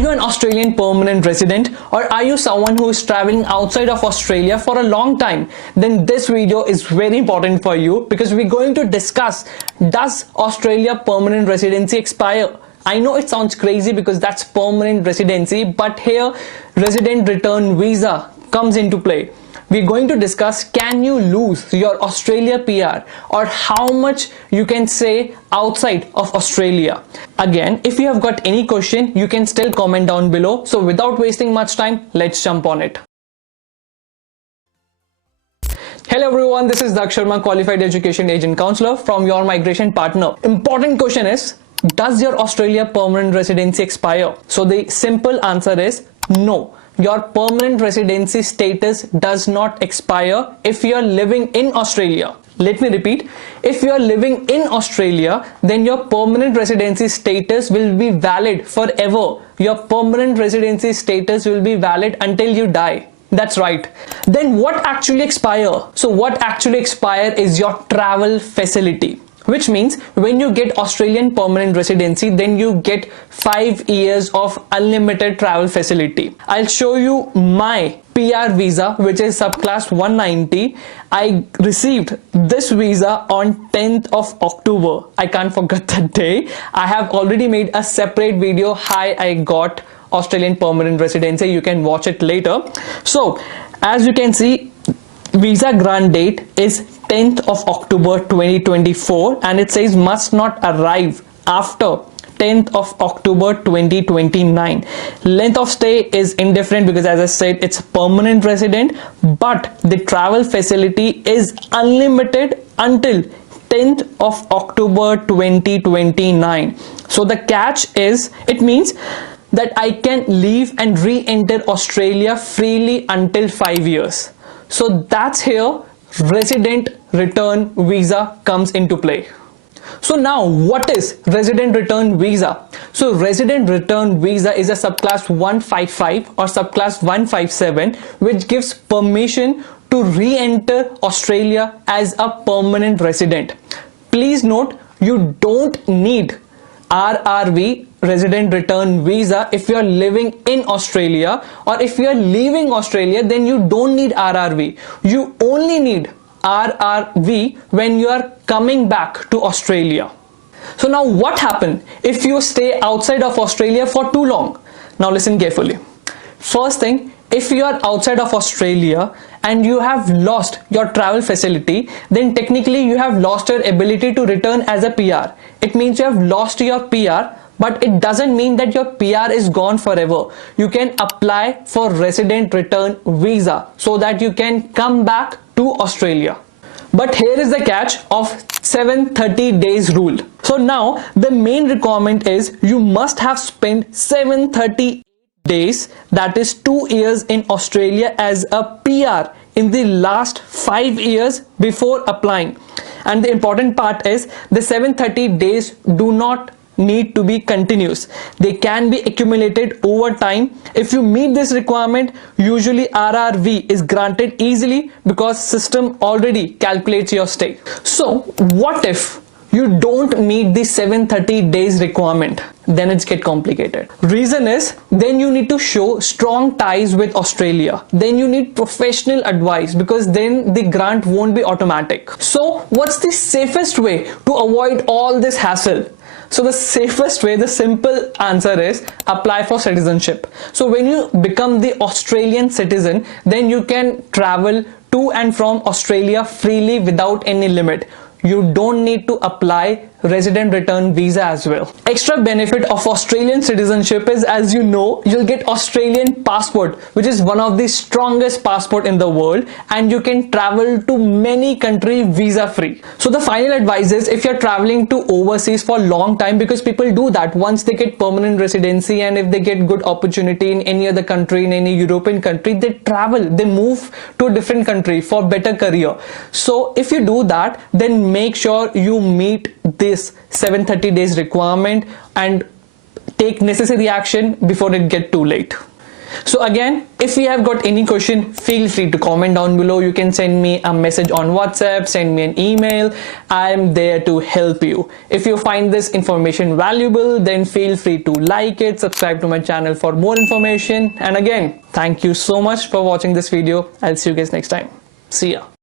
you an Australian permanent resident, or are you someone who is traveling outside of Australia for a long time? Then this video is very important for you because we're going to discuss, does Australia permanent residency expire? I know it sounds crazy because that's permanent residency, but here resident return visa comes into play. We're going to discuss, can you lose your Australia PR or how much you can stay outside of Australia. Again, if you have got any question, you can still comment down below. So without wasting much time, let's jump on it. Hello everyone, this is Daksh Sharma, Qualified Education Agent Counselor from Your Migration Partner. Important question is, does your Australia permanent residency expire? So the simple answer is no. Your permanent residency status does not expire if you are living in Australia. Let me repeat, if you are living in Australia, then your permanent residency status will be valid forever. Your permanent residency status will be valid until you die. That's right. Then what actually expire? So what actually expire is your travel facility. Which means when you get Australian permanent residency, then you get 5 years of unlimited travel facility. I'll show you my PR visa, which is subclass 190. I received this visa on 10th of October. I can't forget that day. I have already made a separate video, how I got Australian permanent residency. You can watch it later. So as you can see, visa grant date is 10th of October 2024 and it says must not arrive after 10th of October 2029. Length of stay is indifferent because, as I said, it's permanent resident, but the travel facility is unlimited until 10th of October 2029. So the catch is, it means that I can leave and re-enter Australia freely until 5 years. So that's here resident return visa comes into play. So now what is resident return visa? So resident return visa is a subclass 155 or subclass 157 which gives permission to re-enter Australia as a permanent resident. Please note, you don't need RRV, resident return visa, if you are living in Australia, or if you are leaving Australia, then you don't need RRV. You only need RRV when you are coming back to Australia. So now what happens if you stay outside of Australia for too long? Now listen carefully. First thing, if you are outside of Australia and you have lost your travel facility, then technically you have lost your ability to return as a PR. It means you have lost your PR, but it doesn't mean that your PR is gone forever. You can apply for resident return visa so that you can come back to Australia. But here is the catch of 730 days rule. So now the main requirement is you must have spent 730 days, that is 2 years in Australia as a PR in the last 5 years before applying. And the important part is the 730 days do not need to be continuous. They can be accumulated over time. If you meet this requirement, usually RRV is granted easily because system already calculates your stay. So what if you don't meet the 730 days requirement? Then it's get complicated. Reason is, then you need to show strong ties with Australia. Then you need professional advice because then the grant won't be automatic. So what's the safest way to avoid all this hassle? So the safest way, the simple answer is apply for citizenship. So when you become the Australian citizen, then you can travel to and from Australia freely without any limit. You don't need to apply resident return visa as well. Extra benefit of Australian citizenship is, as you know, you'll get Australian passport, which is one of the strongest passport in the world, and you can travel to many countries visa free. So the final advice is, if you're traveling to overseas for a long time, because people do that once they get permanent residency, and if they get good opportunity in any other country, in any European country, they travel, they move to a different country for better career. So if you do that, then make sure you meet this 730 days requirement and take necessary action before it get too late. So again, if you have got any question, feel free to comment down below. You can send me a message on WhatsApp, send me an email. I am there to help you. If you find this information valuable, then feel free to like it, subscribe to my channel for more information. And again, thank you so much for watching this video. I'll see you guys next time. See ya.